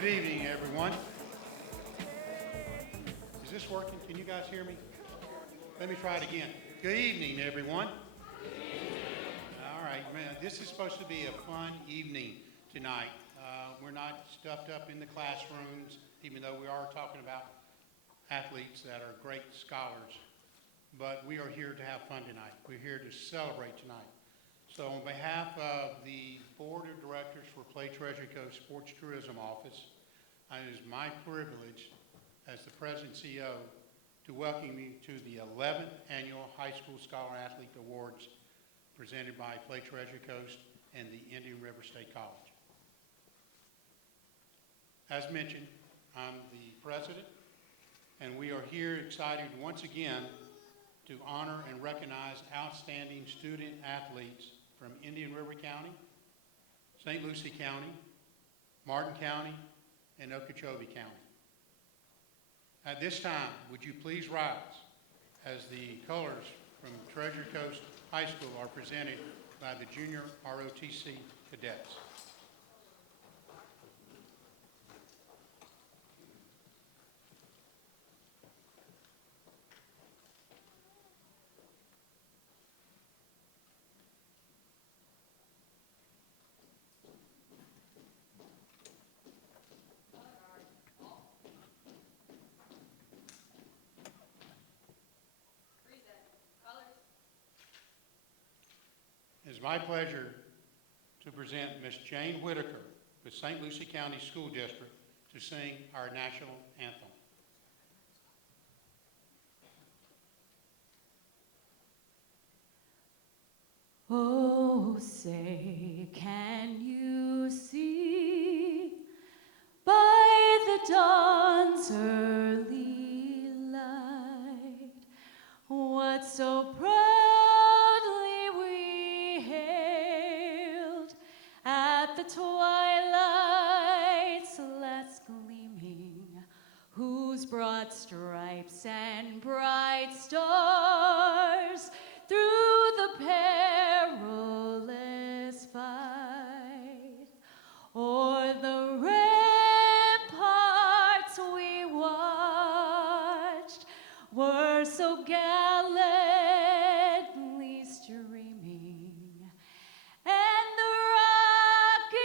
Good evening, everyone. Is this working? Can you guys hear me? Let me try it again. Good evening, everyone. All right, man, this is supposed to be a fun evening tonight. We're not stuffed up in the classrooms, even though we are talking about athletes that are great scholars. But we are here to have fun tonight. We're here to celebrate tonight. So on behalf of the Board of Directors for Play Treasure Coast Sports Tourism Office, it is my privilege as the President and CEO to welcome you to the 11th Annual High School Scholar Athlete Awards presented by Play Treasure Coast and the Indian River State College. As mentioned, I'm the President, and we are here excited once again to honor and recognize outstanding student athletes from Indian River County, St. Lucie County, Martin County, and Okeechobee County. At this time, would you please rise as the colors from Treasure Coast High School are presented by the Junior ROTC cadets. It is my pleasure to present Ms. Jane Whitaker with St. Lucie County School District to sing our national anthem. Oh, say, can you see by the dawn's early light what so proudly we hailed at the twilight's last gleaming, whose broad stripes and bright stars through the perilous fight o'er the ramparts we watched were so gallantly streaming, and the rockets'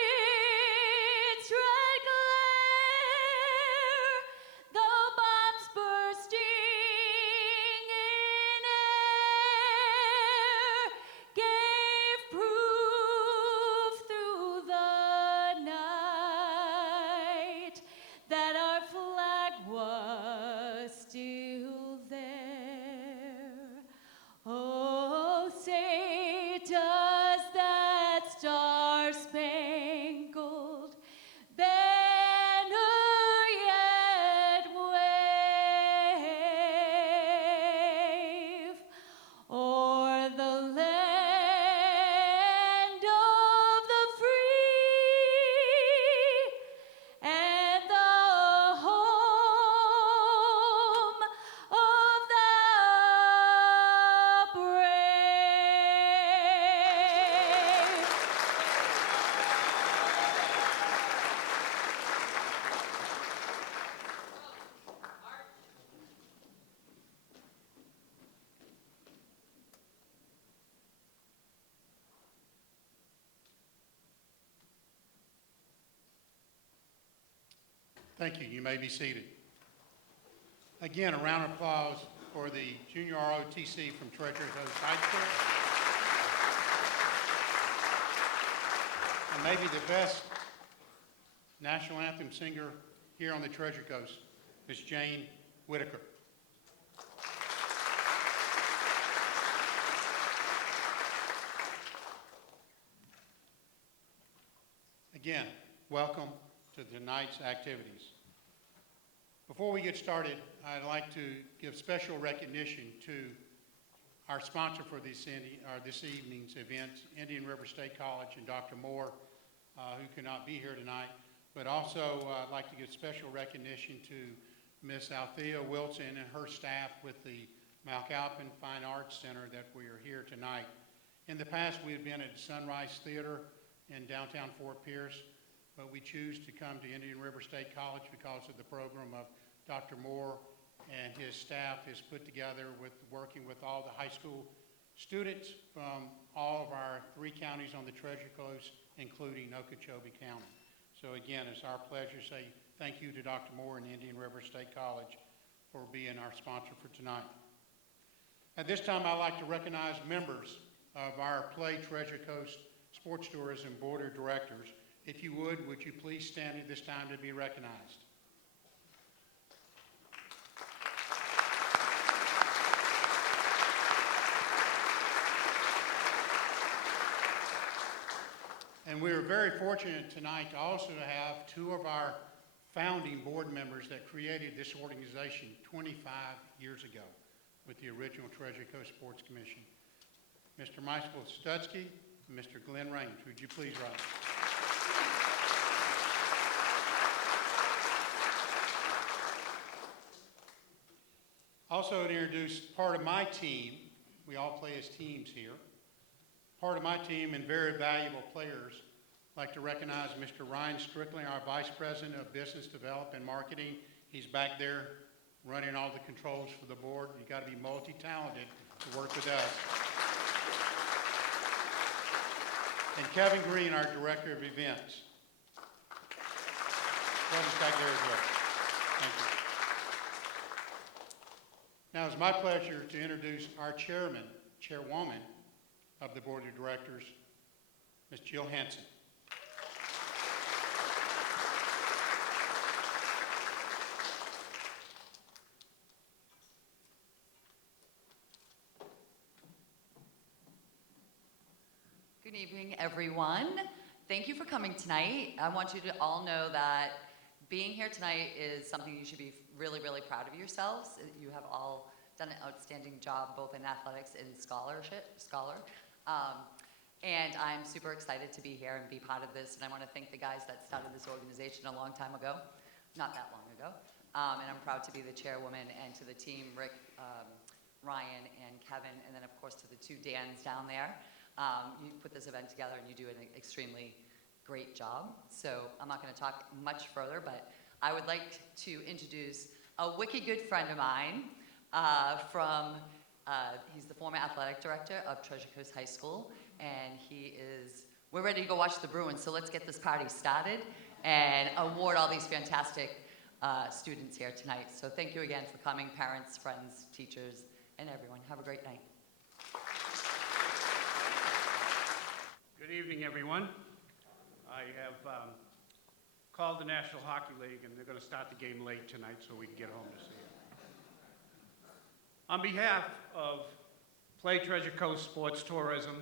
red glare, the bombs bursting in air, gave proof through the night that our flag was still there. Oh, say, does that star-spangled banner yet wave o'er the land of the free and the home of the brave? Thank you. You may be seated. Again, a round of applause for the Junior ROTC from Treasure Coast High School. And maybe the best national anthem singer here on the Treasure Coast, Ms. Jane Whitaker. Again, welcome to tonight's activities. Before we get started, I'd like to give special recognition to our sponsor for this evening's event, Indian River State College, and Dr. Moore, who cannot be here tonight. But also, I'd like to give special recognition to Miss Althea Wilson and her staff with the Malcalpin Fine Arts Center that we are here tonight. In the past, we have been at Sunrise Theater in downtown Fort Pierce. but we choose to come to Indian River State College because of the program of Dr. Moore and his staff has put together with working with all the high school students from all of our 3 counties on the Treasure Coast, including Okeechobee County. So again, it's our pleasure to say thank you to Dr. Moore and Indian River State College for being our sponsor for tonight. At this time, I'd like to recognize members of our Play Treasure Coast Sports Tourism Board of Directors. If you would you please stand at this time to be recognized? And we are very fortunate tonight to also have 2 of our founding board members that created this organization 25 years ago with the original Treasure Coast Sports Commission. Mr. Michael Studsky and Mr. Glenn Raines, would you please rise? Also to introduce part of my team, we all play as teams here. Part of my team and very valuable players, I'd like to recognize Mr. Ryan Strickland, our Vice President of Business Development and Marketing. He's back there running all the controls for the board. You've got to be multi-talented to work with us. And Kevin Green, our Director of Events. Kevin's back there as well. Thank you. Now it's my pleasure to introduce our chairwoman of the Board of Directors, Ms. Jill Hanson. Good evening, everyone. Thank you for coming tonight. I want you to all know that being here tonight is something you should be really, really proud of yourselves. You have all done an outstanding job, both in athletics and scholar. And I'm super excited to be here and be part of this. And I want to thank the guys that started this organization a long time ago, not that long ago. And I'm proud to be the chairwoman, and to the team, Rick, Ryan, and Kevin, and then of course to the 2 Dans down there. You put this event together and you do an extremely great job. So I'm not going to talk much further, but I would like to introduce a wicked good friend of mine he's the former athletic director of Treasure Coast High School, and we're ready to go watch the Bruins, so let's get this party started and award all these fantastic students here tonight. So thank you again for coming, parents, friends, teachers, and everyone. Have a great night. Good evening, everyone. I have called the National Hockey League, and they're going to start the game late tonight so we can get home to see it. On behalf of Play Treasure Coast Sports Tourism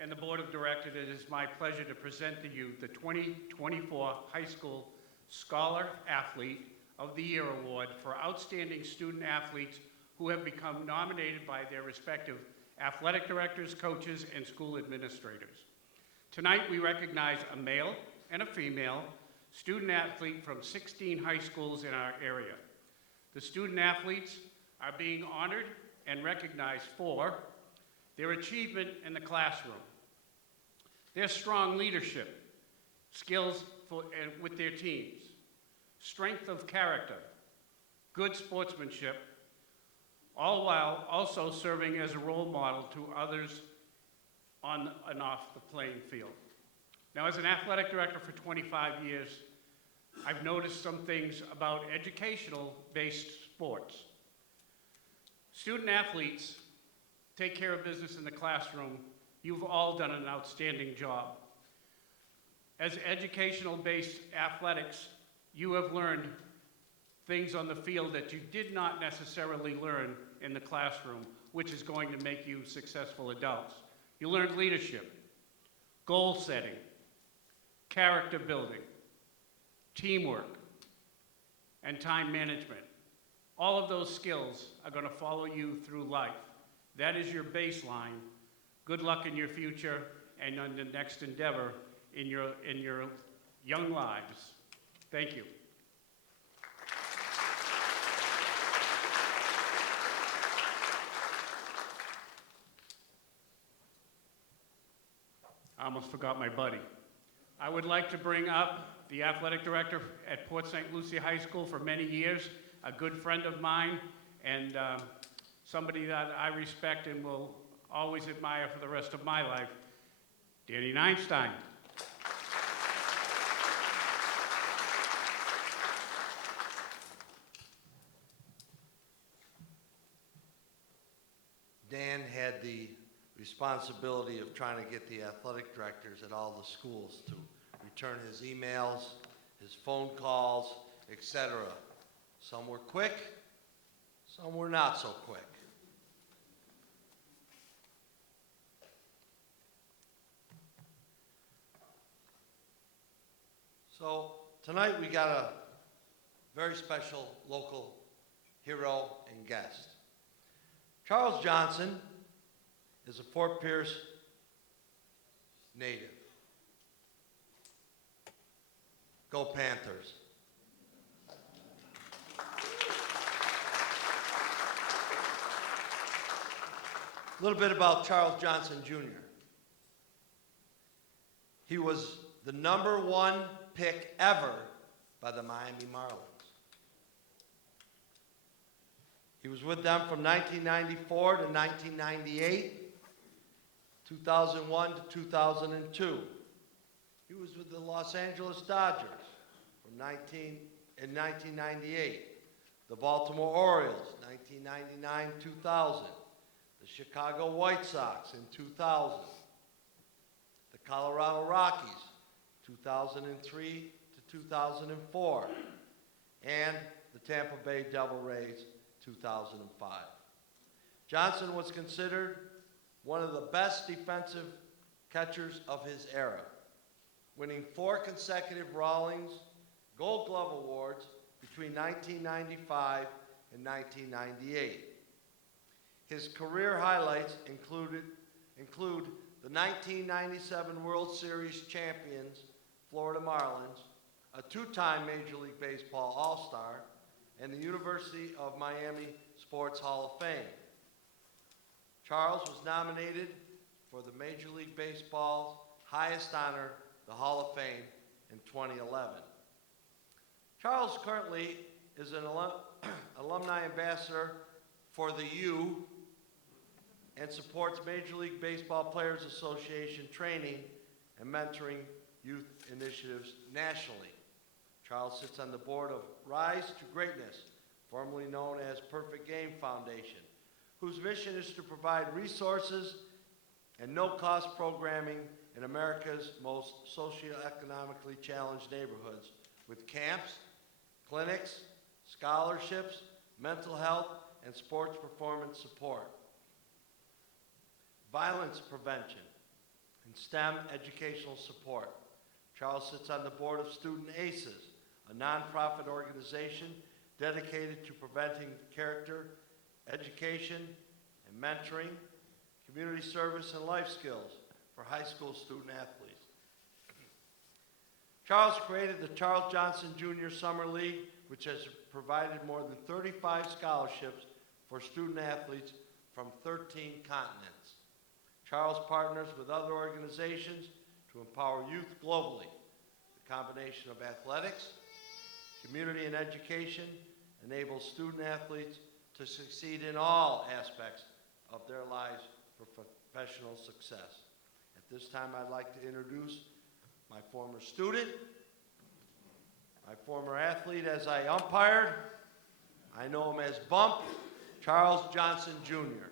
and the Board of Directors, it is my pleasure to present to you the 2024 High School Scholar Athlete of the Year Award for outstanding student athletes who have become nominated by their respective athletic directors, coaches, and school administrators. Tonight, we recognize a male and a female student athlete from 16 high schools in our area. The student athletes are being honored and recognized for their achievement in the classroom, their strong leadership skills with their teams, strength of character, good sportsmanship, all while also serving as a role model to others on and off the playing field. Now, as an athletic director for 25 years, I've noticed some things about educational-based sports. Student athletes take care of business in the classroom. You've all done an outstanding job. As educational-based athletics, you have learned things on the field that you did not necessarily learn in the classroom, which is going to make you successful adults. You learned leadership, goal setting, character building, teamwork, and time management. All of those skills are going to follow you through life. That is your baseline. Good luck in your future and on the next endeavor in your young lives. Thank you. I almost forgot my buddy. I would like to bring up the athletic director at Port St. Lucie High School for many years, a good friend of mine, and somebody that I respect and will always admire for the rest of my life, Danny Einstein. Dan had the responsibility of trying to get the athletic directors at all the schools to return his emails, his phone calls, etc. Some were quick, some were not so quick. So tonight we got a very special local hero and guest. Charles Johnson is a Fort Pierce native. Go Panthers. A little bit about Charles Johnson Jr. He was the #1 pick ever by the Miami Marlins. He was with them from 1994 to 1998, 2001 to 2002. He was with the Los Angeles Dodgers in 1998, the Baltimore Orioles, 1999-2000, the Chicago White Sox in 2000, the Colorado Rockies, 2003 to 2004, and the Tampa Bay Devil Rays, 2005. Johnson was considered one of the best defensive catchers of his era, winning 4 consecutive Rawlings Gold Glove Awards between 1995 and 1998. His career highlights include the 1997 World Series champions, Florida Marlins, a 2-time Major League Baseball All-Star, and the University of Miami Sports Hall of Fame. Charles was nominated for the Major League Baseball's highest honor, the Hall of Fame, in 2011. Charles currently is an alumni ambassador for the U and supports Major League Baseball Players Association training and mentoring youth initiatives nationally. Charles sits on the board of Rise to Greatness, formerly known as Perfect Game Foundation, whose mission is to provide resources and no-cost programming in America's most socioeconomically challenged neighborhoods with camps, clinics, scholarships, mental health, and sports performance support, violence prevention, and STEM educational support. Charles sits on the board of Student ACES, a nonprofit organization dedicated to preventing character, education, and mentoring, community service, and life skills for high school student athletes. Charles created the Charles Johnson Jr. Summer League, which has provided more than 35 scholarships for student athletes from 13 continents. Charles partners with other organizations to empower youth globally. The combination of athletics, community, and education enables student athletes to succeed in all aspects of their lives for professional success. At this time, I'd like to introduce my former student, my former athlete as I umpired. I know him as Bump, Charles Johnson Jr.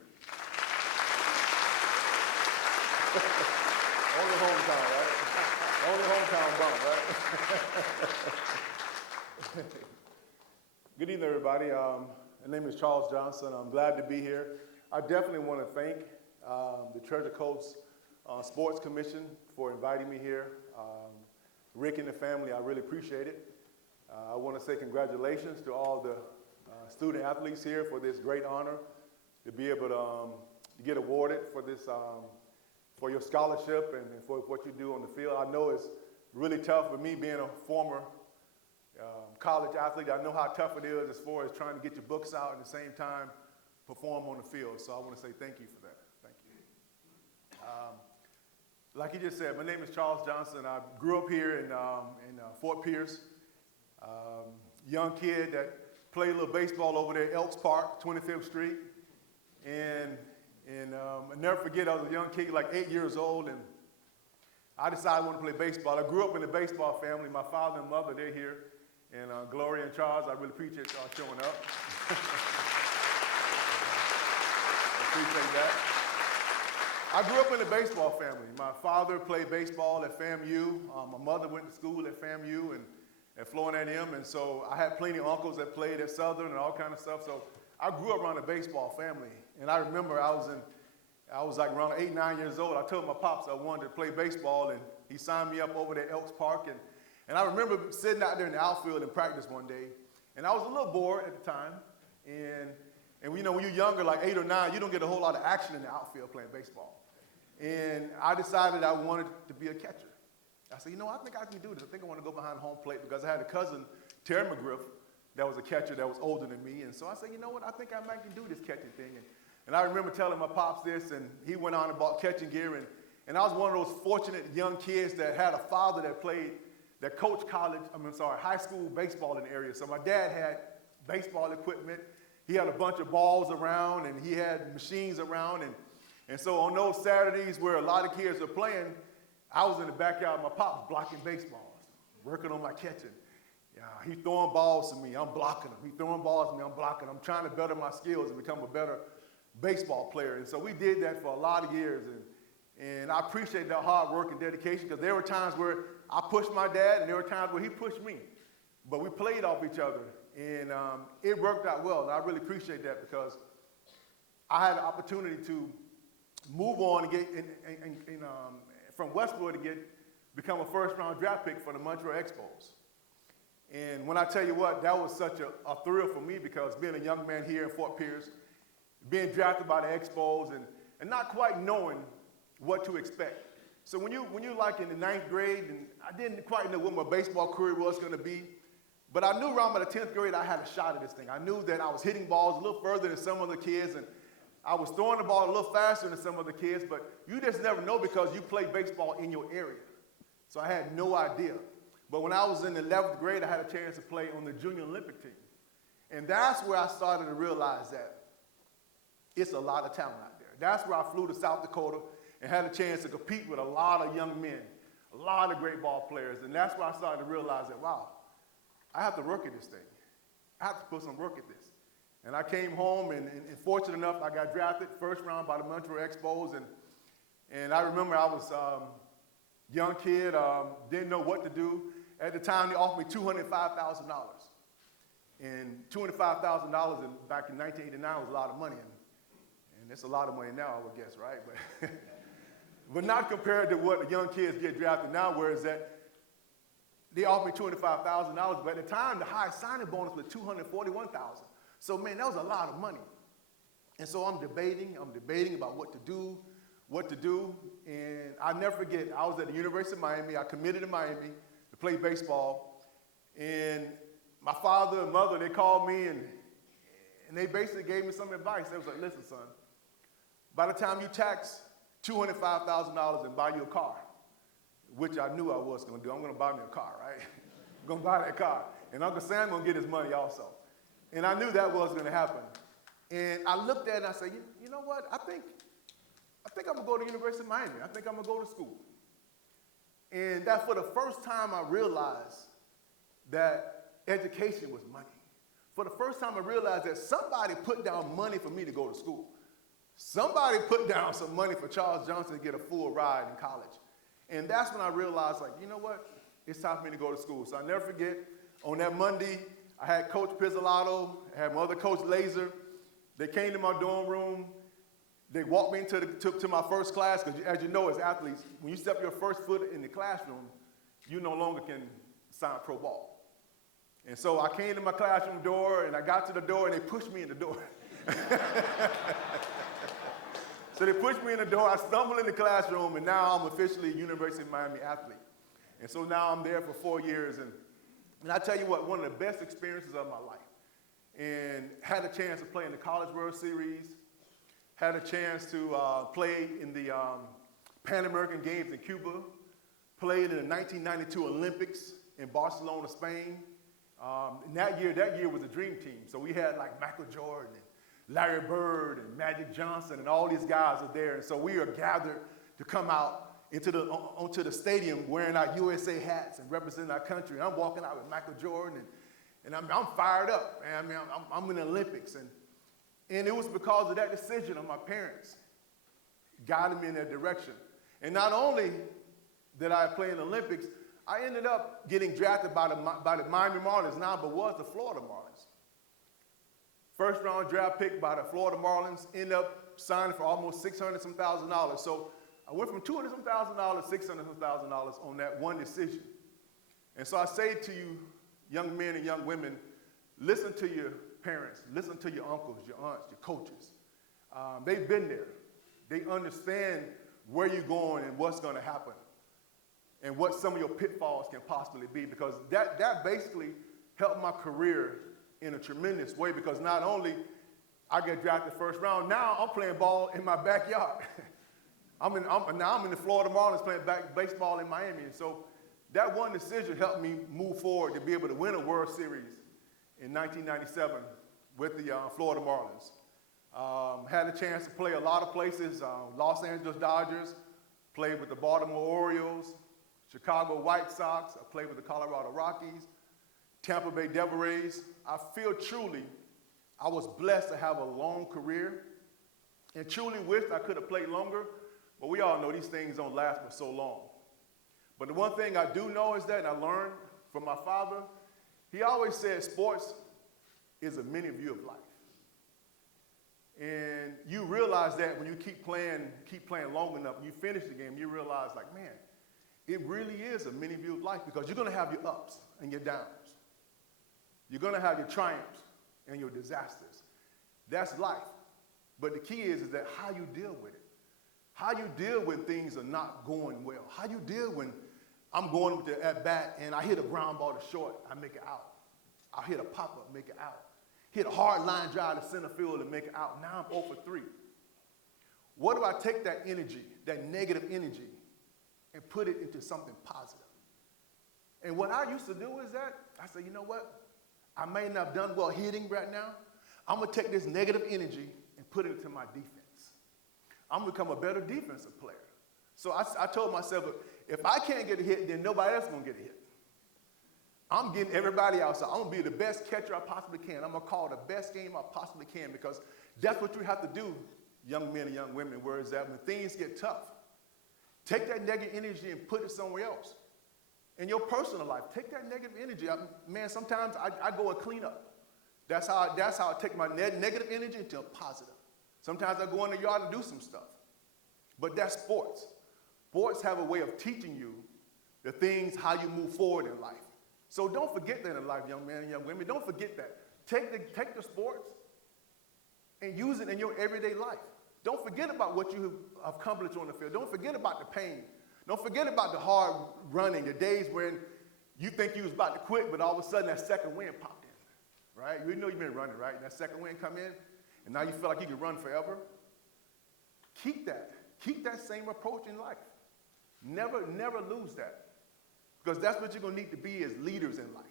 Only hometown, right? Only hometown bump, right? Good evening, everybody. My name is Charles Johnson. I'm glad to be here. I definitely want to thank the Treasure Coast Sports Commission for inviting me here. Rick and the family, I really appreciate it. I want to say congratulations to all the student athletes here for this great honor to be able to get awarded for this, for your scholarship and for what you do on the field. I know it's really tough for me being a former college athlete. I know how tough it is as far as trying to get your books out and at the same time perform on the field. So I want to say thank you for that. Thank you. like he just said, my name is Charles Johnson. I grew up here in Fort Pierce. Young kid that played a little baseball over there at Elks Park, 25th Street. And I'll never forget, I was a young kid, like 8 years old, and I decided I wanted to play baseball. I grew up in a baseball family. My father and mother, they're here. And Gloria and Charles, I really appreciate y'all showing up. I appreciate that. I grew up in a baseball family. My father played baseball at FAMU. My mother went to school at FAMU and at Florida A&M, and so I had plenty of uncles that played at Southern and all kind of stuff. So I grew up around a baseball family, and I remember I was like around 8, 9 years old. I told my pops I wanted to play baseball, and he signed me up over there at Elks Park. And I remember sitting out there in the outfield in practice one day, and I was a little bored at the time. And you know, when you're younger, like 8 or 9, you don't get a whole lot of action in the outfield playing baseball. And I decided I wanted to be a catcher. I said, you know, I think I can do this. I think I want to go behind home plate because I had a cousin, Terry McGriff, that was a catcher that was older than me. And so I said, you know what, I think I might can do this catching thing. And I remember telling my pops this, and he went on and bought catching gear. And I was one of those fortunate young kids that had a father that coached high school baseball in the area. So my dad had baseball equipment. He had a bunch of balls around, and he had machines around. And so on those Saturdays where a lot of kids are playing, I was in the backyard with my pops blocking baseballs, working on my catching. Yeah, he's throwing balls to me, I'm blocking them. He's throwing balls to me, I'm blocking them. I'm trying to better my skills and become a better baseball player. And so we did that for a lot of years. And I appreciate that hard work and dedication because there were times where I pushed my dad and there were times where he pushed me. But we played off each other. And it worked out well. And I really appreciate that because I had the opportunity to move on and get from Westwood to become a first-round draft pick for the Montreal Expos. And when I tell you what, that was such a thrill for me because being a young man here in Fort Pierce, being drafted by the Expos and not quite knowing what to expect. So when you like in the 9th grade, and I didn't quite know what my baseball career was going to be, but I knew around by the 10th grade I had a shot at this thing. I knew that I was hitting balls a little further than some other kids, and I was throwing the ball a little faster than some other kids, but you just never know because you play baseball in your area. So I had no idea. But when I was in the 11th grade, I had a chance to play on the Junior Olympic team. And that's where I started to realize that it's a lot of talent out there. That's where I flew to South Dakota and had a chance to compete with a lot of young men, a lot of great ball players. And that's where I started to realize that, wow, I have to work at this thing. I have to put some work at this. And I came home, and fortunate enough, I got drafted first round by the Montreal Expos. And I remember I was a young kid, didn't know what to do. At the time, they offered me $205,000. And $205,000 back in 1989 was a lot of money. And it's a lot of money now, I would guess, right? But not compared to what the young kids get drafted now, whereas that they offered me $205,000. But at the time, the highest signing bonus was $241,000. So, man, that was a lot of money. And so I'm debating about what to do. And I'll never forget, I was at the University of Miami. I committed to Miami to play baseball. And my father and mother, they called me and they basically gave me some advice. They was like, listen, son, by the time you tax $205,000 and buy you a car, which I knew I was going to do, I'm going to buy me a car, right? I'm going to buy that car. And Uncle Sam going to get his money also. And I knew that was going to happen. And I looked at it and I said, you know what? I think I'm going to go to the University of Miami. I think I'm going to go to school. And that for the first time I realized that education was money. For the first time I realized that somebody put down money for me to go to school. Somebody put down some money for Charles Johnson to get a full ride in college. And that's when I realized, like, you know what? It's time for me to go to school. So I'll never forget, on that Monday, I had Coach Pizzolatto, I had my other coach, Laser. They came to my dorm room. They walked me to my first class, because as you know, as athletes, when you step your first foot in the classroom, you no longer can sign pro ball. And so I came to my classroom door, and I got to the door, and they pushed me in the door. So they pushed me in the door. I stumbled in the classroom, and now I'm officially a University of Miami athlete. And so now I'm there for 4 years. And I tell you what, one of the best experiences of my life. And had a chance to play in the College World Series, had a chance to play in the Pan American Games in Cuba, played in the 1992 Olympics in Barcelona, Spain. And that year was a dream team. So we had like Michael Jordan and Larry Bird and Magic Johnson and all these guys are there. And so we are gathered to come out onto the stadium wearing our USA hats and representing our country. And I'm walking out with Michael Jordan and I'm fired up. Man. I mean, I'm in the Olympics. And it was because of that decision of my parents guiding me in that direction. And not only did I play in the Olympics, I ended up getting drafted by the Miami Marlins now, but was the Florida Marlins. First round draft pick by the Florida Marlins, ended up signing for almost $600,000. So I went from $200,000, $600,000 on that one decision. And so I say to you, young men and young women, listen to your parents, listen to your uncles, your aunts, your coaches. They've been there. They understand where you're going and what's going to happen and what some of your pitfalls can possibly be, because that basically helped my career in a tremendous way, because not only I get drafted first round, now I'm playing ball in my backyard. I'm in the Florida Marlins playing baseball in Miami. And so that one decision helped me move forward to be able to win a World Series in 1997 with the Florida Marlins. Had a chance to play a lot of places, Los Angeles Dodgers, played with the Baltimore Orioles, Chicago White Sox, I played with the Colorado Rockies, Tampa Bay Devil Rays. I feel truly I was blessed to have a long career and truly wished I could have played longer, but we all know these things don't last for so long. But the one thing I do know is that, and I learned from my father, he always said sports is a mini view of life. And you realize that when you keep playing long enough, and you finish the game, you realize like, man, it really is a mini view of life, because you're gonna have your ups and your downs. You're gonna have your triumphs and your disasters. That's life. But the key is that how you deal with it. How you deal when things are not going well. How you deal when I'm going with the at bat and I hit a ground ball to short, I make it out. I hit a pop-up, make it out. Hit a hard line drive to center field and make it out. Now I'm 0 for 3. What do I take that energy, that negative energy, and put it into something positive? And what I used to do is that, I said, you know what? I may not have done well hitting right now. I'm gonna take this negative energy and put it into my defense. I'm gonna become a better defensive player. So I told myself, if I can't get a hit, then nobody else is gonna get a hit. I'm getting everybody else out. I'm gonna be the best catcher I possibly can. I'm gonna call the best game I possibly can, because that's what you have to do, young men and young women, whereas that when things get tough, take that negative energy and put it somewhere else. In your personal life, take that negative energy. Man, sometimes I go and clean up. That's how I take my negative energy into a positive. Sometimes I go in the yard and do some stuff. But that's sports. Sports have a way of teaching you the things, how you move forward in life. So don't forget that in life, young men and young women. Don't forget that. Take the sports and use it in your everyday life. Don't forget about what you have accomplished on the field. Don't forget about the pain. Don't forget about the hard running, the days when you think you was about to quit, but all of a sudden that second wind popped in, right? You know you've been running, right? And that second wind come in, and now you feel like you can run forever. Keep that same approach in life. Never lose that. Because that's what you're gonna need to be as leaders in life.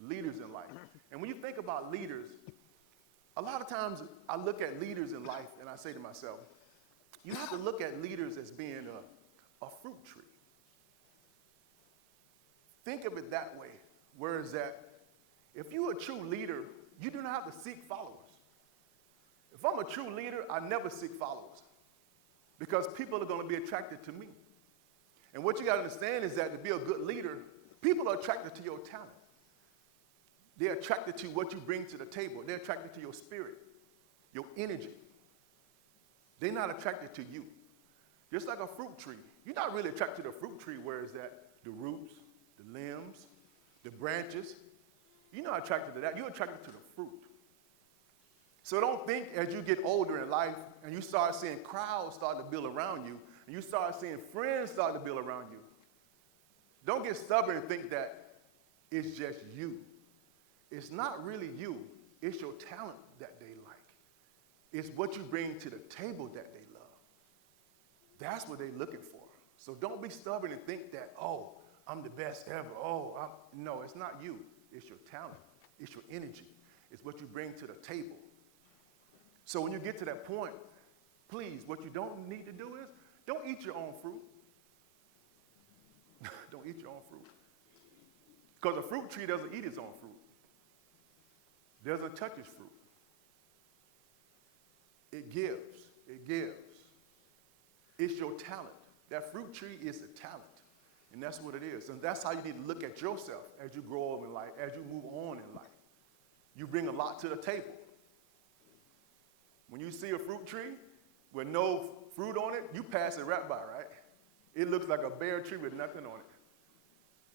Leaders in life. And when you think about leaders, a lot of times I look at leaders in life and I say to myself, you have to look at leaders as being a fruit tree. Think of it that way. Whereas that, if you're a true leader, you do not have to seek followers. If I'm a true leader, I never seek followers, because people are going to be attracted to me. And what you got to understand is that to be a good leader, people are attracted to your talent. They're attracted to what you bring to the table. They're attracted to your spirit, your energy. They're not attracted to you. Just like a fruit tree. You're not really attracted to the fruit tree, whereas that the roots, the limbs, the branches. You're not attracted to that. You're attracted to the fruit. So don't think as you get older in life and you start seeing crowds start to build around you, and you start seeing friends start to build around you. Don't get stubborn and think that it's just you. It's not really you. It's your talent that they like. It's what you bring to the table that they love. That's what they're looking for. So don't be stubborn and think that, oh, I'm the best ever. No, it's not you. It's your talent. It's your energy. It's what you bring to the table. So when you get to that point, please, what you don't need to do is, don't eat your own fruit. Don't eat your own fruit. Because a fruit tree doesn't eat its own fruit. Doesn't touch its fruit. It gives. It gives. It's your talent. That fruit tree is a talent. And that's what it is. And that's how you need to look at yourself as you grow up in life, as you move on in life. You bring a lot to the table. When you see a fruit tree with no fruit on it, you pass it right by, right? It looks like a bare tree with nothing on it.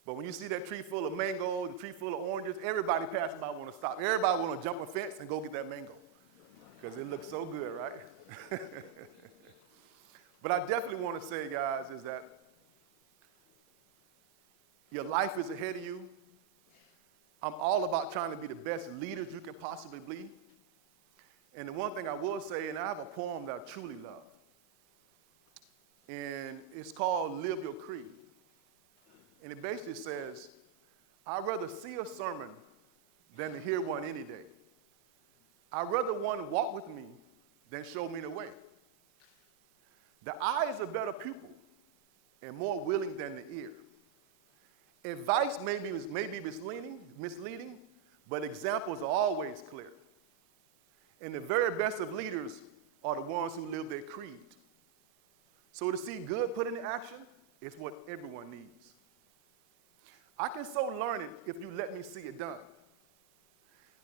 But when you see that tree full of mangoes, the tree full of oranges, everybody passing by want to stop. Everybody want to jump a fence and go get that mango because it looks so good, right? But I definitely want to say, guys, is that your life is ahead of you. I'm all about trying to be the best leaders you can possibly be. And the one thing I will say, and I have a poem that I truly love, and it's called Live Your Creed. And it basically says, I'd rather see a sermon than to hear one any day. I'd rather one walk with me than show me the way. The eye is a better pupil and more willing than the ear. Advice may be misleading, but examples are always clear. And the very best of leaders are the ones who live their creed. So to see good put into action is what everyone needs. I can so learn it if you let me see it done.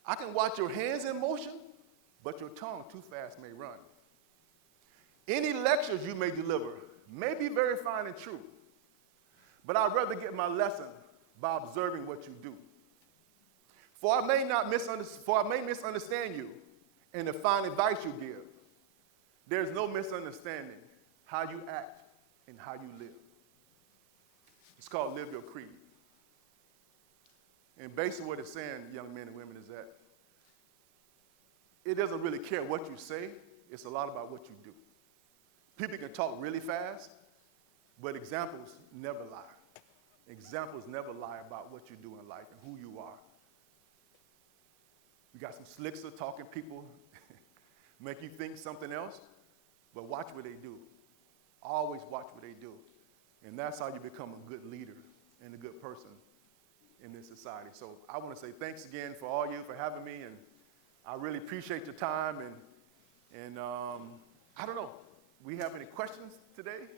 I can watch your hands in motion, but your tongue too fast may run. Any lectures you may deliver may be very fine and true, but I'd rather get my lesson by observing what you do. For I may misunderstand you in the fine advice you give. There's no misunderstanding how you act and how you live. It's called Live Your Creed. And basically what it's saying, young men and women, is that it doesn't really care what you say. It's a lot about what you do. People can talk really fast, but examples never lie. Examples never lie about what you do in life and who you are. You got some slickster talking people, make you think something else, but watch what they do. Always watch what they do. And that's how you become a good leader and a good person in this society. So I want to say thanks again for all you for having me, and I really appreciate your time. And I don't know, we have any questions today?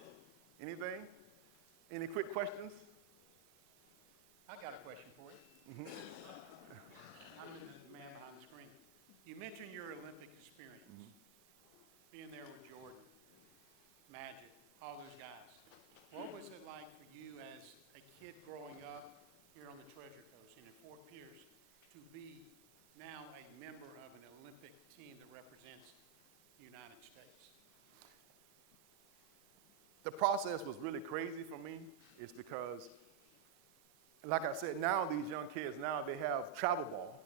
Anything? Any quick questions? I got a question for you. I'm the man behind the screen. You mentioned your Olympic experience, being there with Jordan, Magic, all those guys. What was it like for you as a kid growing up here on the Treasure Coast and in Fort Pierce to be now a member of an Olympic team that represents the United States? The process was really crazy for me. It's because, like I said, now these young kids, now they have travel ball.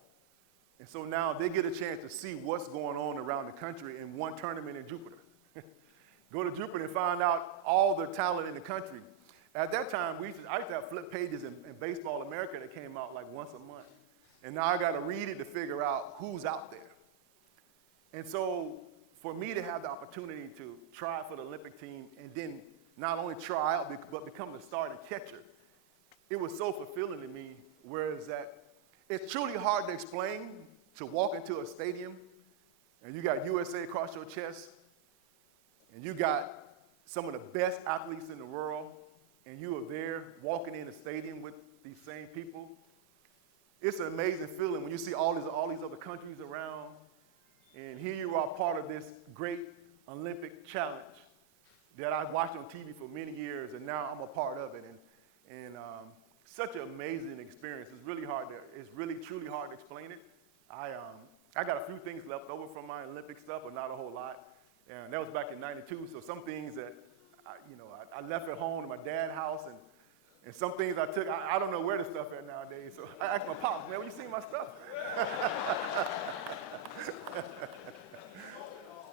And so now they get a chance to see what's going on around the country in one tournament in Jupiter. Go to Jupiter and find out all the talent in the country. At that time, I used to have flip pages in Baseball America that came out like once a month. And now I got to read it to figure out who's out there. And so for me to have the opportunity to try for the Olympic team and then not only try out, but become the starting catcher, it was so fulfilling to me, whereas that it's truly hard to explain to walk into a stadium and you got USA across your chest and you got some of the best athletes in the world and you are there walking in a stadium with these same people. It's an amazing feeling when you see all these other countries around and here you are part of this great Olympic challenge that I watched on TV for many years and now I'm a part of it. And such an amazing experience. It's really truly hard to explain it. I got a few things left over from my Olympic stuff, but not a whole lot. And that was back in '92. So some things that I left at home in my dad's house, and some things I took. I don't know where the stuff at nowadays. So I asked my pops, man, when you see my stuff?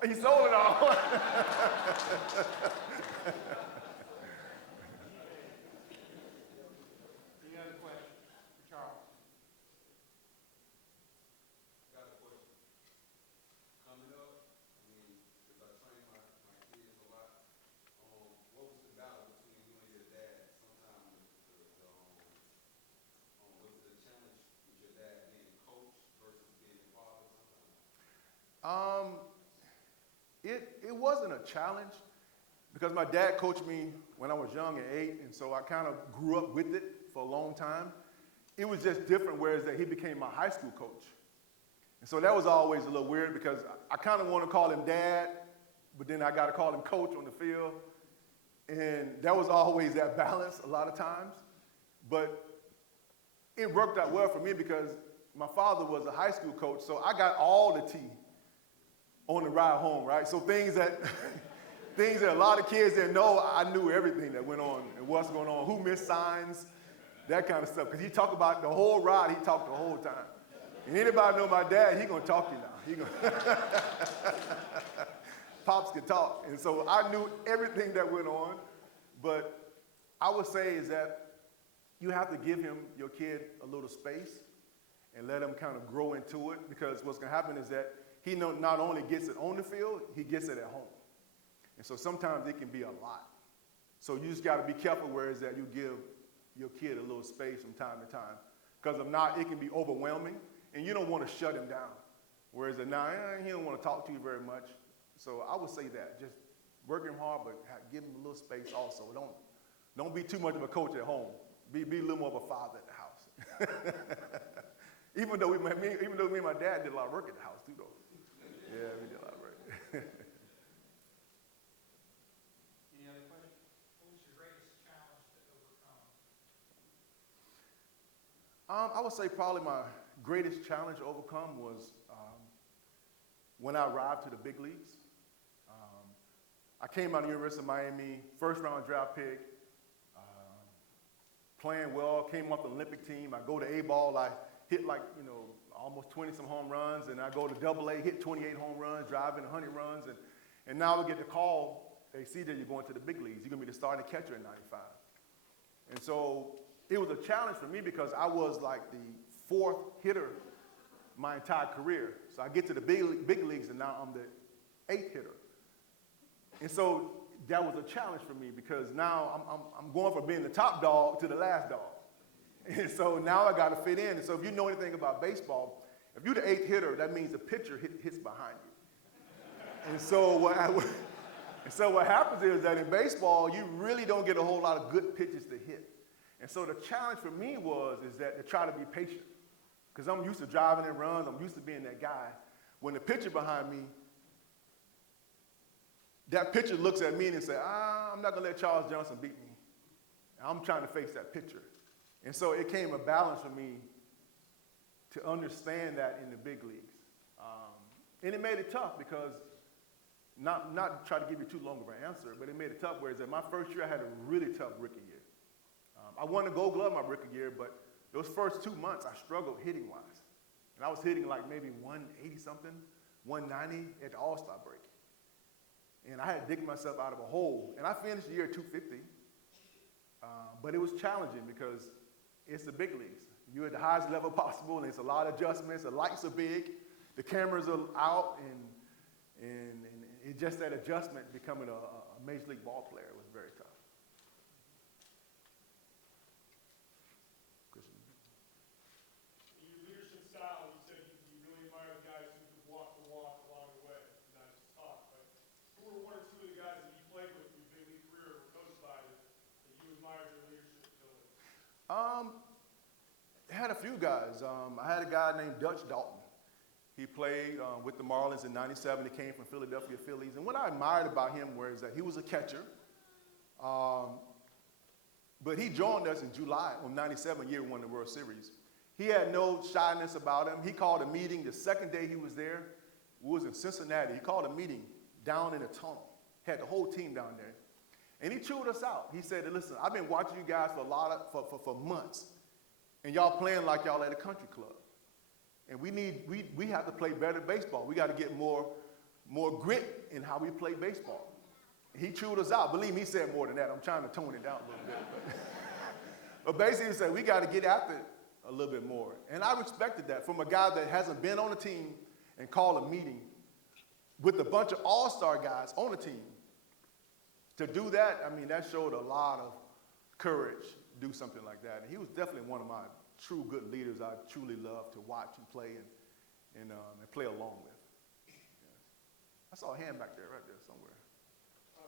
He sold it all. Any other questions for Charles? Got a question. Coming up, I mean, because I train my kids a lot, what was the battle between you and your dad? Sometimes was it a challenge with your dad being coach versus being a father sometimes? It wasn't a challenge because my dad coached me when I was young at 8, and so I kind of grew up with it for a long time. It was just different, whereas that he became my high school coach. And so that was always a little weird because I kind of want to call him dad, but then I got to call him coach on the field. And that was always that balance a lot of times. But it worked out well for me because my father was a high school coach, so I got all the tea on the ride home, right? So things that a lot of kids didn't know, I knew everything that went on and what's going on, who missed signs, that kind of stuff. Because he talked about the whole ride, he talked the whole time. And anybody know my dad, he gonna talk to you now. Pops can talk. And so I knew everything that went on, but I would say is that you have to give your kid a little space and let him kind of grow into it, because what's gonna happen is that he not only gets it on the field, he gets it at home. And so sometimes it can be a lot. So you just gotta be careful where is that you give your kid a little space from time to time. Because if not, it can be overwhelming, and you don't wanna shut him down. Whereas now, he don't wanna talk to you very much. So I would say that, just work him hard, but give him a little space also. Don't be too much of a coach at home. Be a little more of a father at the house. Even though me and my dad did a lot of work at the house too, though. Yeah, we did a lot of work. Any other questions? What was your greatest challenge to overcome? I would say probably my greatest challenge to overcome was when I arrived to the big leagues. I came out of the University of Miami, first round draft pick, playing well, came off the Olympic team. I go to A-ball, I hit almost 20 some home runs, and I go to AA, hit 28 home runs, driving 100 runs, and now we get the call, hey, CJ, you're going to the big leagues. You're going to be the starting catcher in 95. And so it was a challenge for me because I was like the fourth hitter my entire career. So I get to the big leagues, and now I'm the eighth hitter. And so that was a challenge for me because now I'm going from being the top dog to the last dog. And so now I got to fit in. And so if you know anything about baseball, if you're the eighth hitter, that means the pitcher hits behind you. And so what happens is that in baseball, you really don't get a whole lot of good pitches to hit. And so the challenge for me is that to try to be patient, because I'm used to driving in runs. I'm used to being that guy. When the pitcher behind me, that pitcher looks at me and says, I'm not going to let Charles Johnson beat me. I'm trying to face that pitcher. And so it came a balance for me to understand that in the big leagues. And it made it tough because, not to try to give you too long of an answer, but it made it tough, whereas in my first year I had a really tough rookie year. I won the Gold Glove my rookie year, but those first 2 months I struggled hitting-wise. And I was hitting like maybe 180-something, 190 at the All-Star break. And I had to dig myself out of a hole. And I finished the year at 250. But it was challenging because it's the big leagues. You're at the highest level possible, and it's a lot of adjustments. The lights are big, the cameras are out, and it just that adjustment becoming a major league ball player was very tough. Christian. In your leadership style, you said you really admire the guys who could walk the walk along the way, not just talk. But who were one or two of the guys that you played with in your big league career or coached by that you admired their leadership ability? I had a few guys. I had a guy named Dutch Dalton. He played with the Marlins in '97. He came from Philadelphia Phillies. And what I admired about him was that he was a catcher. But he joined us in July of '97, year we won the World Series. He had no shyness about him. He called a meeting the second day he was there. We was in Cincinnati. He called a meeting down in a tunnel. Had the whole team down there. And he chewed us out. He said, listen, I've been watching you guys for months. And y'all playing like y'all at a country club. And we have to play better baseball. We got to get more more grit in how we play baseball. He chewed us out. Believe me, he said more than that. I'm trying to tone it down a little bit. But basically, he said, we got to get after it a little bit more. And I respected that from a guy that hasn't been on a team and called a meeting with a bunch of all-star guys on the team. To do that, I mean, that showed a lot of courage to do something like that. And he was definitely one of my true good leaders I truly love to watch and play and play along with. Yeah. I saw a hand back there, right there somewhere.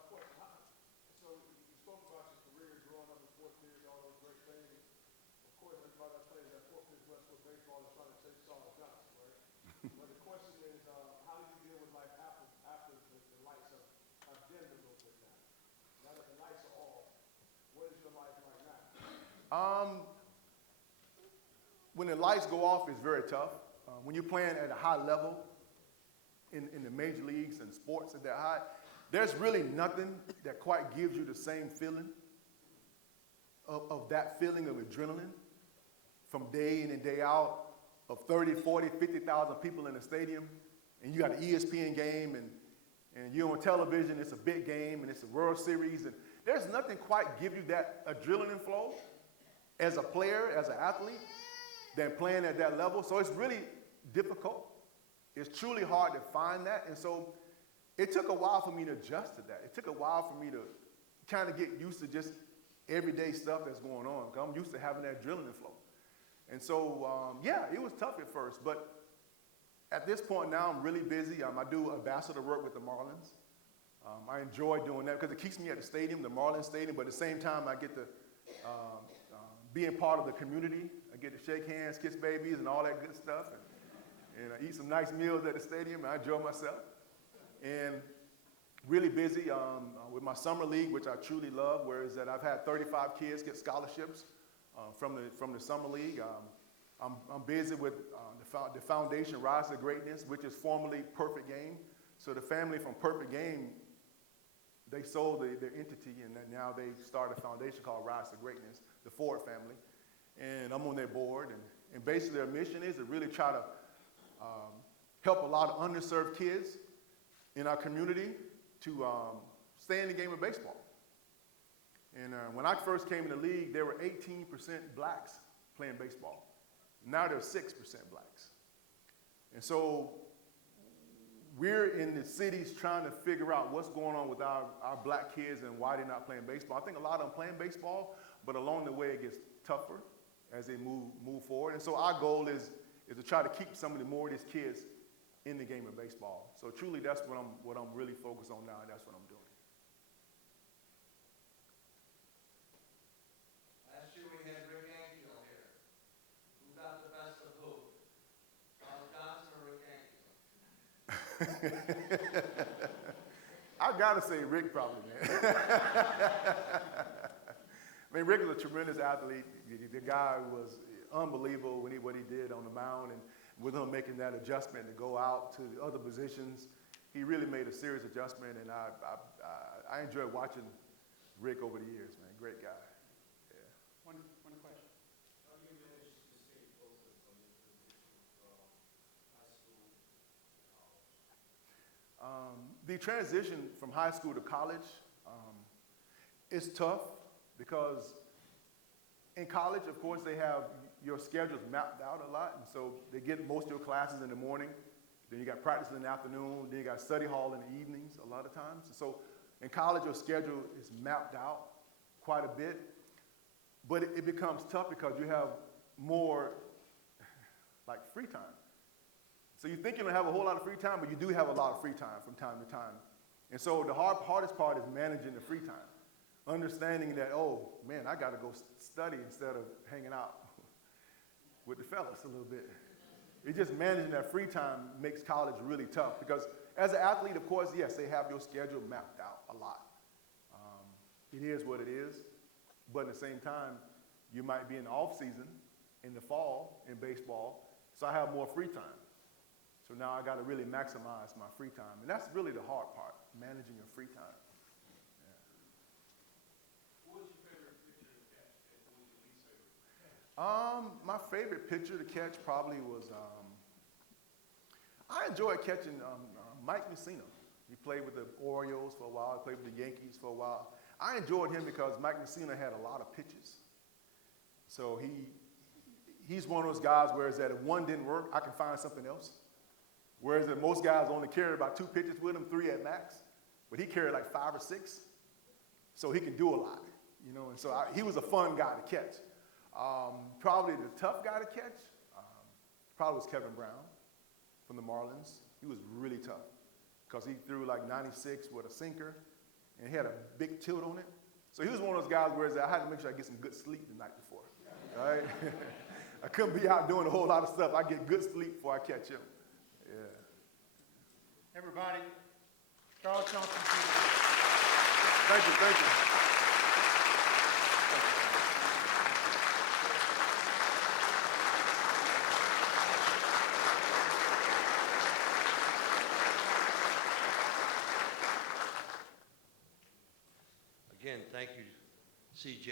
Question, so you spoke about your career growing up in Fort Pierce, all those great things. Of course, everybody that plays at Fort Pierce West Coast baseball is trying to chase Charles Johnson, right? But the question is, how do you deal with life after the lights have dimmed a little bit now? Now that the lights are off, what is your life like now? When the lights go off, it's very tough. When you're playing at a high level in the major leagues and sports at that high, there's really nothing that quite gives you the same feeling of that feeling of adrenaline from day in and day out of 30, 40, 50,000 people in the stadium, and you got an ESPN game, and you're on television, it's a big game, and it's a World Series, and there's nothing quite give you that adrenaline flow as a player, as an athlete, than playing at that level. So it's really difficult. It's truly hard to find that, and so it took a while for me to adjust to that. It took a while for me to kind of get used to just everyday stuff that's going on. 'Cause I'm used to having that adrenaline flow. And so, yeah, it was tough at first. But at this point now, I'm really busy. I do ambassador work with the Marlins. I enjoy doing that because it keeps me at the stadium, the Marlins Stadium. But at the same time, I get to being part of the community. I get to shake hands, kiss babies, and all that good stuff. And I eat some nice meals at the stadium. And I enjoy myself. And really busy with my summer league, which I truly love, whereas that I've had 35 kids get scholarships from the summer league. I'm busy with the foundation Rise to Greatness, which is formerly Perfect Game. So the family from Perfect Game, they sold their entity, and now they started a foundation called Rise to Greatness, the Ford family. And I'm on their board, and basically their mission is to really try to help a lot of underserved kids in our community to stay in the game of baseball. And when I first came in the league, there were 18% blacks playing baseball. Now there's 6% blacks. And so we're in the cities trying to figure out what's going on with our black kids and why they're not playing baseball. I think a lot of them playing baseball, but along the way it gets tougher as they move forward. And so our goal is to try to keep some of the more of these kids in the game of baseball. So truly that's what I'm really focused on now, and that's what I'm doing. Last year we had Rick Ankiel here. Who got the best of who? Charles Johnson or Rick Ankiel? I gotta say Rick probably, man. I mean, Rick is a tremendous athlete. The guy was unbelievable what he did on the mound, and with him making that adjustment to go out to the other positions, he really made a serious adjustment, and I enjoyed watching Rick over the years, man. Great guy. Yeah. One question. How do you manage to stay focused on your transition from high school to college? The transition from high school to college is tough because in college, of course, they have your schedule's mapped out a lot, and so they get most of your classes in the morning, then you got practice in the afternoon, then you got study hall in the evenings a lot of times. So in college, your schedule is mapped out quite a bit, but it becomes tough because you have more like free time. So you think you don't have a whole lot of free time, but you do have a lot of free time from time to time. And so the hardest part is managing the free time. Understanding that, oh, man, I got to go study instead of hanging out with the fellas a little bit. It's just managing that free time makes college really tough because as an athlete, of course, yes, they have your schedule mapped out a lot. It is what it is, but at the same time, you might be in the off season in the fall in baseball, so I have more free time. So now I got to really maximize my free time, and that's really the hard part, managing your free time. My favorite pitcher to catch probably was, I enjoyed catching Mike Mussina. He played with the Orioles for a while. He played with the Yankees for a while. I enjoyed him because Mike Messina had a lot of pitches. So he's one of those guys where it's that if one didn't work, I can find something else. Whereas that most guys only carry about 2 pitches with him, 3 at max. But he carried like 5 or 6. So he can do a lot, you know. And so he was a fun guy to catch. Probably the tough guy to catch probably was Kevin Brown from the Marlins. He was really tough because he threw like 96 with a sinker, and he had a big tilt on it. So he was one of those guys where I had to make sure I get some good sleep the night before, right? I couldn't be out doing a whole lot of stuff. I get good sleep before I catch him. Yeah. Everybody, Charles Johnson Jr. Thank you, thank you. Again, thank you, CJ,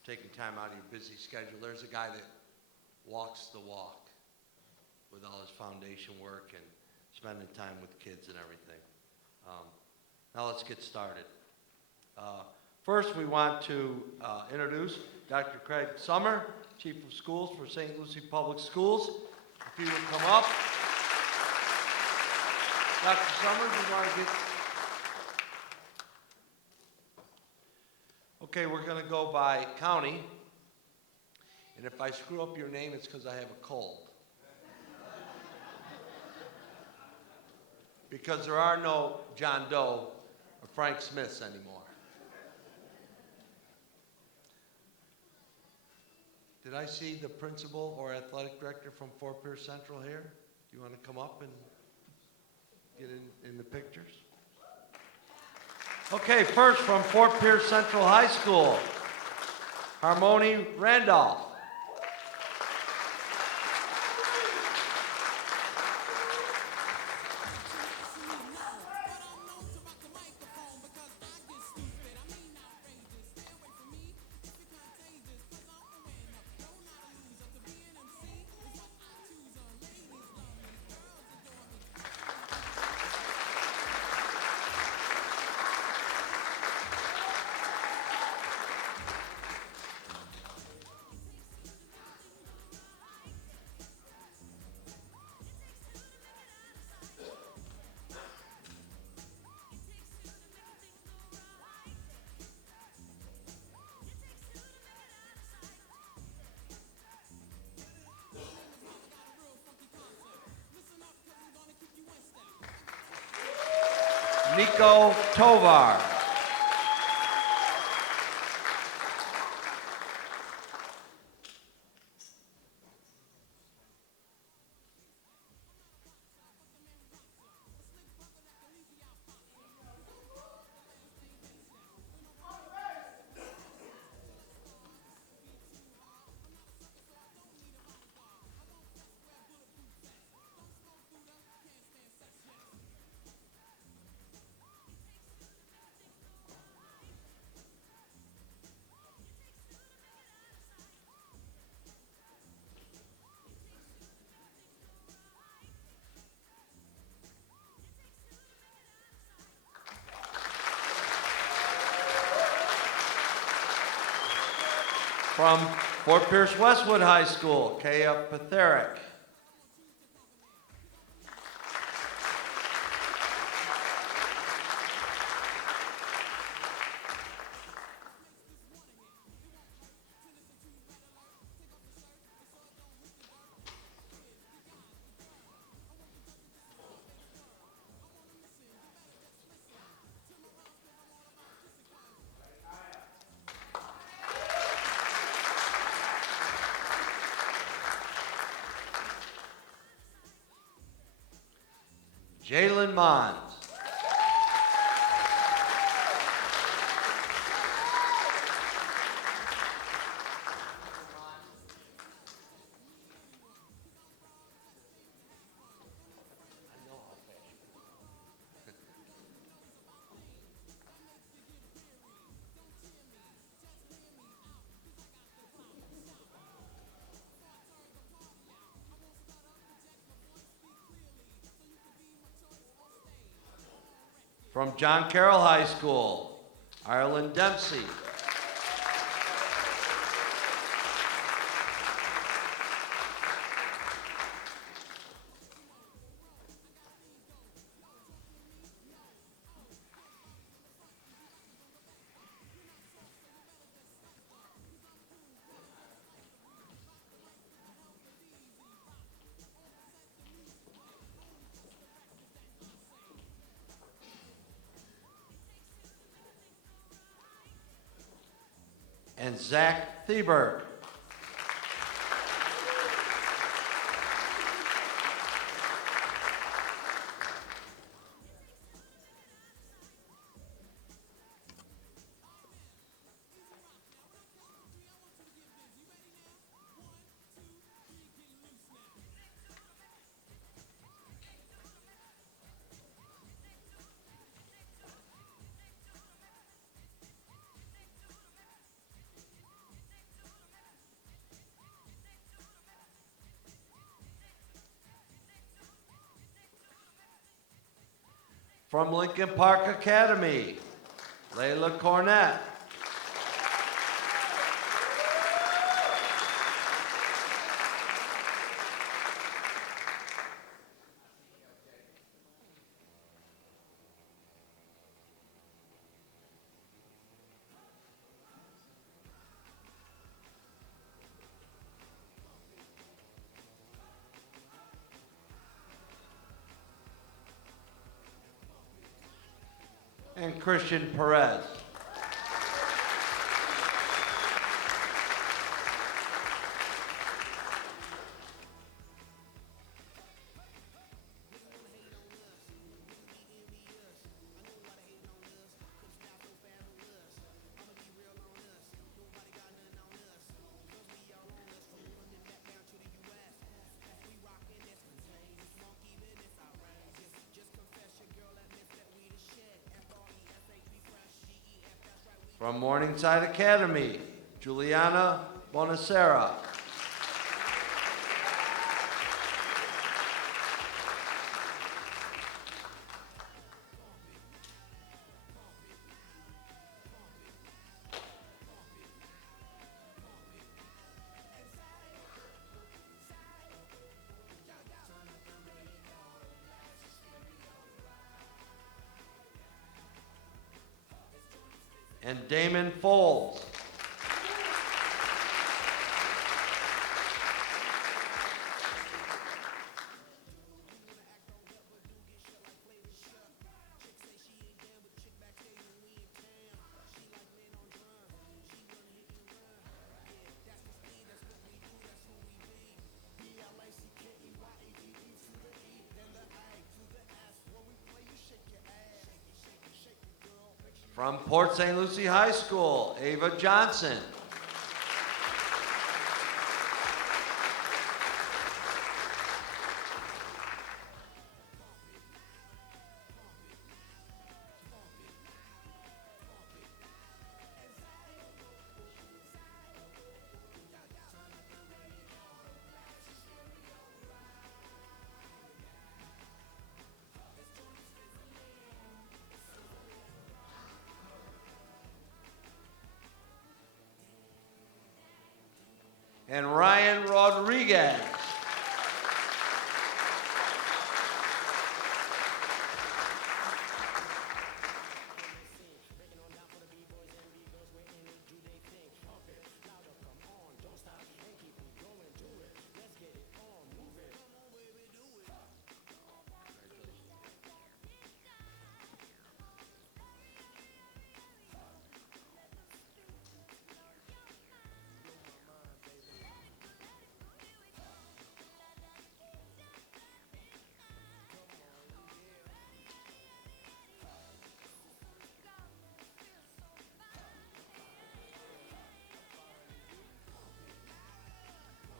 for taking time out of your busy schedule. There's a guy that walks the walk with all his foundation work and spending time with kids and everything. Now let's get started. First, we want to introduce Dr. Craig Summer, Chief of Schools for St. Lucie Public Schools. If you would come up. Dr. Summers, we want to get... Okay, we're going to go by county. And if I screw up your name, it's because I have a cold. Because there are no John Doe or Frank Smiths anymore. Did I see the principal or athletic director from Fort Pierce Central here? Do you want to come up and get in the pictures? Okay, first from Fort Pierce Central High School, Harmony Randolph. Nico Tovar. From Fort Pierce Westwood High School, Kaya Patherick. Jalen Mons. From John Carroll High School, Ireland Dempsey. And Zach Thieberg. From Lincoln Park Academy, Layla Cornett. And Christian Perez. From Morningside Academy, Juliana Bonacera. And Damon Foles. From Port St. Lucie High School, Ava Johnson. And Ryan Rodriguez.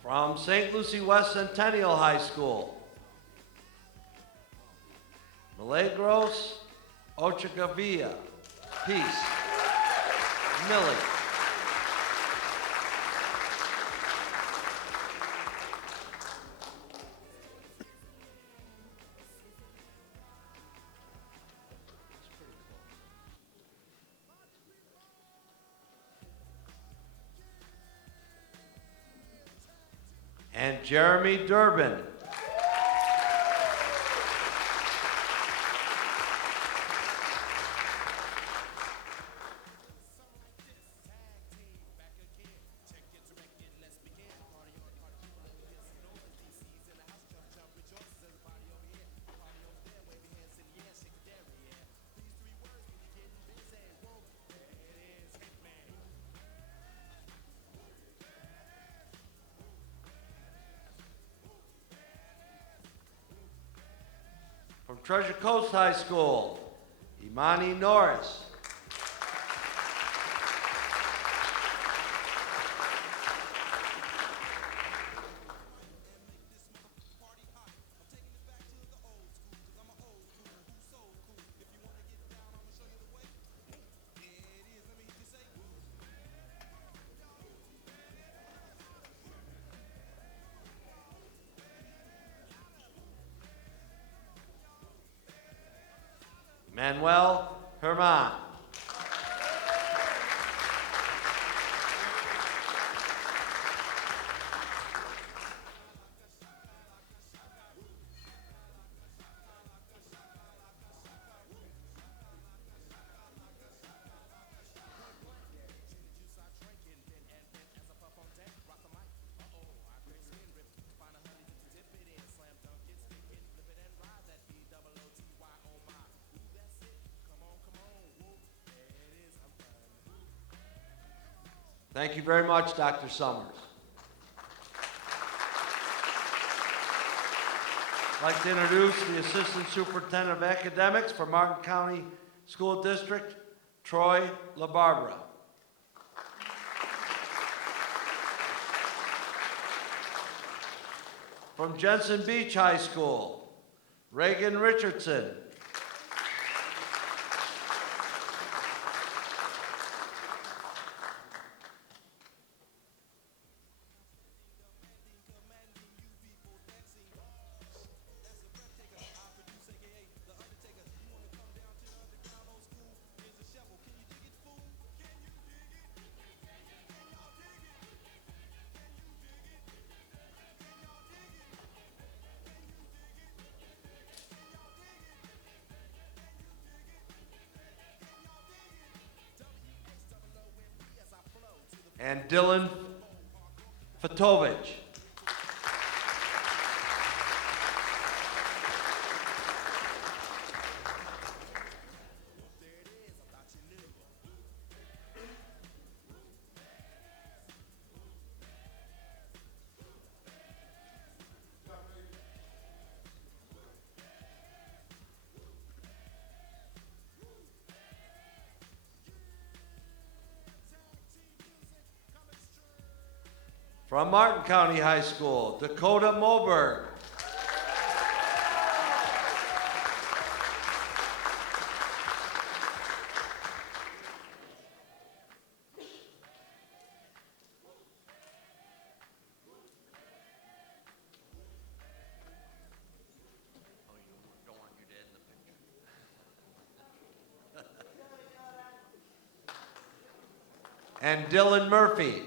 From St. Lucie West Centennial High School, Milagros Ochagavia. Peace. Millie. and Jeremy Durbin. From Treasure Coast High School, Imani Norris. Manuel Herman. Thank you very much, Dr. Summers. I'd like to introduce the Assistant Superintendent of Academics for Martin County School District, Troy LaBarbera. From Jensen Beach High School, Reagan Richardson. And Dylan Fatovich. From Martin County High School, Dakota Moberg. And Dylan Murphy.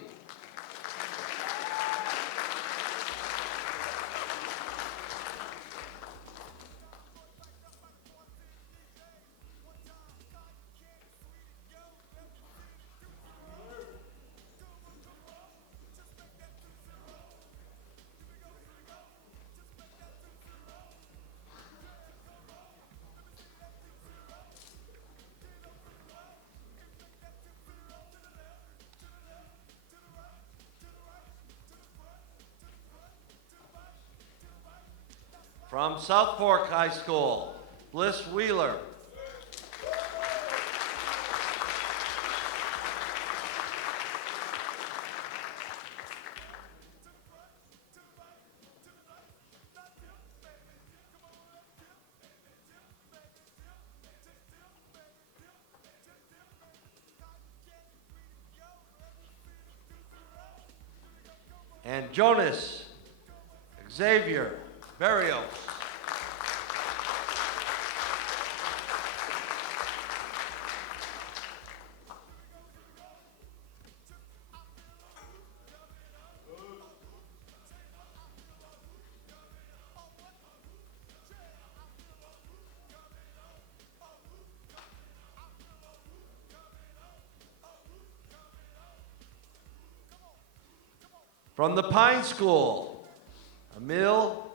From South Fork High School, Bliss Wheeler. And Jonas Xavier Barrios. From the Pine School, Emil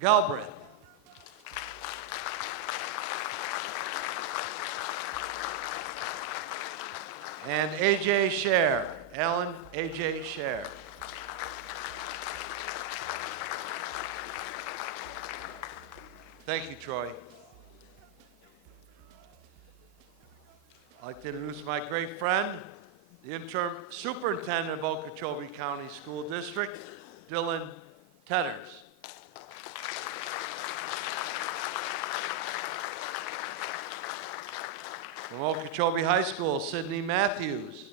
Galbraith. And AJ Scher, Alan AJ Scher. Thank you, Troy. I'd like to introduce my great friend, the interim superintendent of Okeechobee County School District, Dylan Tetters. From Okeechobee High School, Sydney Matthews.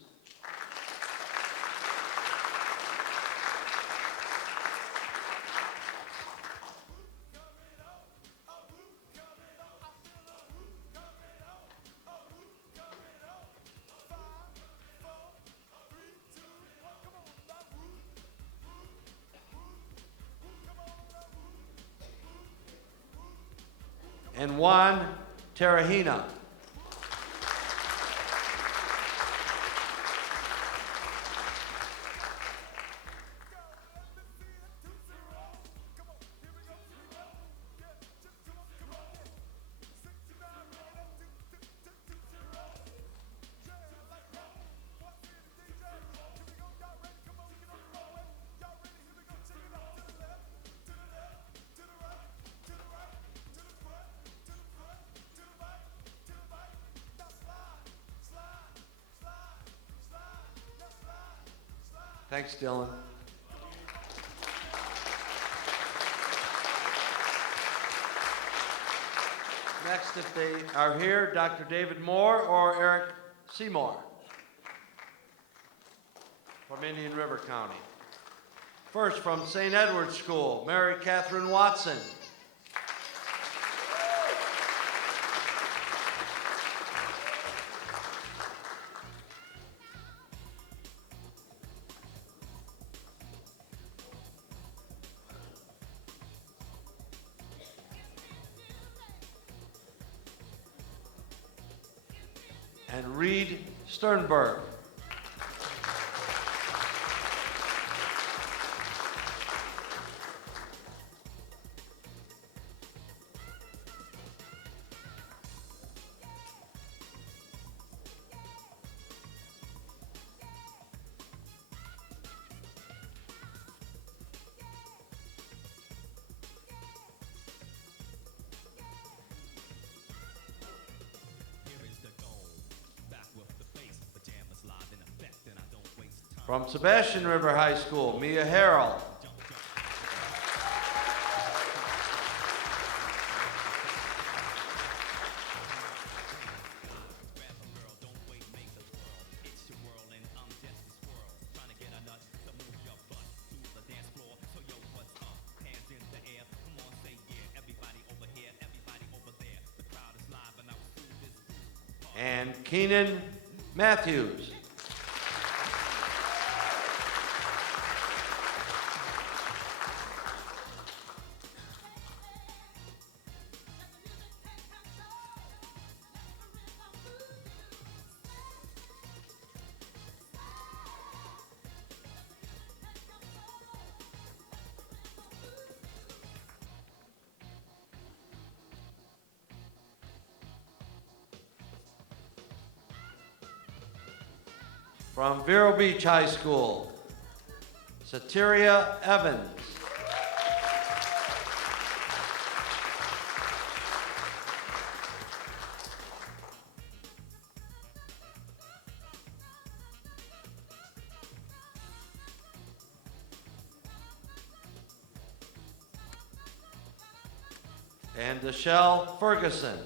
And Juan Terrahina. Thanks, Dylan. Next, if they are here, Dr. David Moore or Eric Seymour from Indian River County. First, from St. Edward's School, Mary Catherine Watson. And Reed Sternberg. From Sebastian River High School, Mia Harrell. And Keenan Matthews. From Vero Beach High School, Sateria Evans. And Deshelle Ferguson.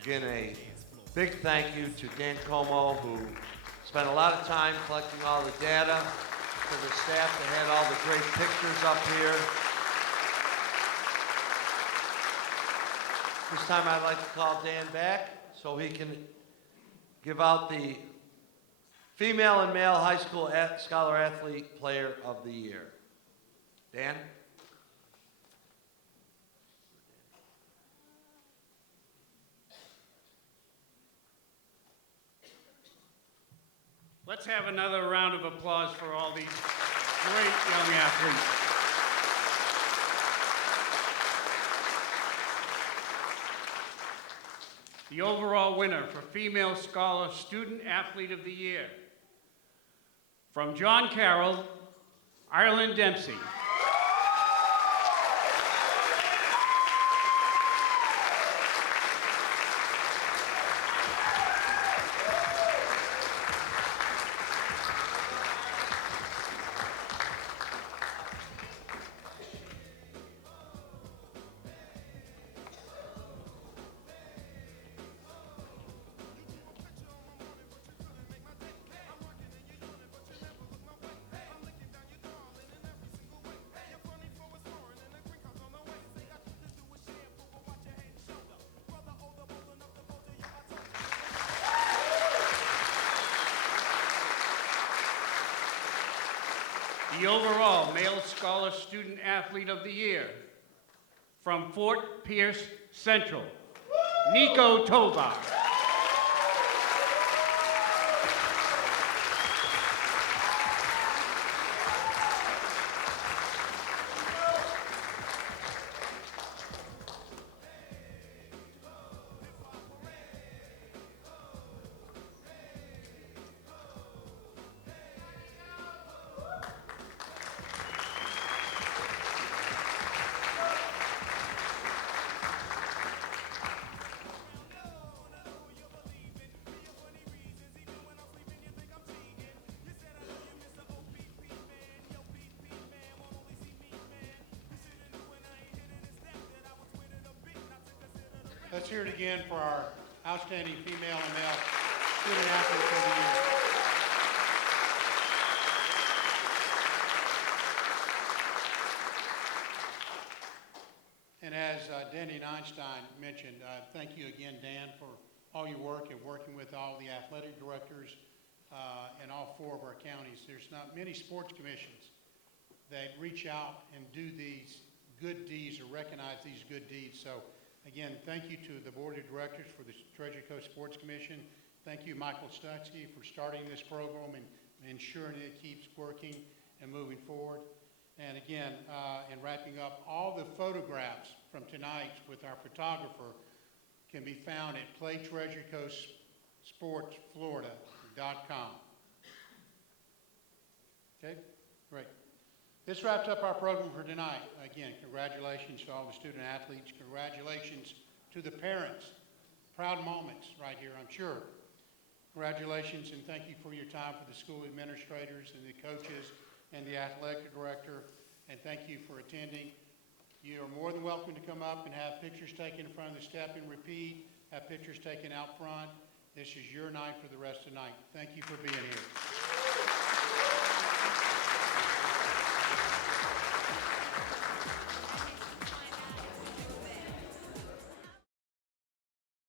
Again, a big thank you to Dan Como, who Spent a lot of time collecting all the data for the staff that had all the great pictures up here. This time I'd like to call Dan back so he can give out the female and male high school scholar athlete player of the year. Dan? Let's have another round of applause for all these great young athletes. The overall winner for Female Scholar Student Athlete of the Year, from John Carroll, Ireland Dempsey. The overall Male Scholar Student Athlete of the Year, from Fort Pierce Central, Nico Tovar. Let's hear it again for our outstanding female and male student athletes of the year. And as Denny Einstein mentioned, thank you again, Dan, for all your work and working with all the athletic directors in all 4 of our counties. There's not many sports commissions that reach out and do these good deeds or recognize these good deeds. So again, thank you to the Board of Directors for the Treasure Coast Sports Commission. Thank you, Michael Stutzky, for starting this program and ensuring it keeps working and moving forward. And again, in wrapping up, all the photographs from tonight with our photographer can be found at playtreasurecoastsportsflorida.com. Okay, great. This wraps up our program for tonight. Again, congratulations to all the student athletes. Congratulations to the parents. Proud moments right here, I'm sure. Congratulations and thank you for your time for the school administrators and the coaches and the athletic director. And thank you for attending. You are more than welcome to come up and have pictures taken in front of the step and repeat. Have pictures taken out front. This is your night for the rest of the night. Thank you for being here.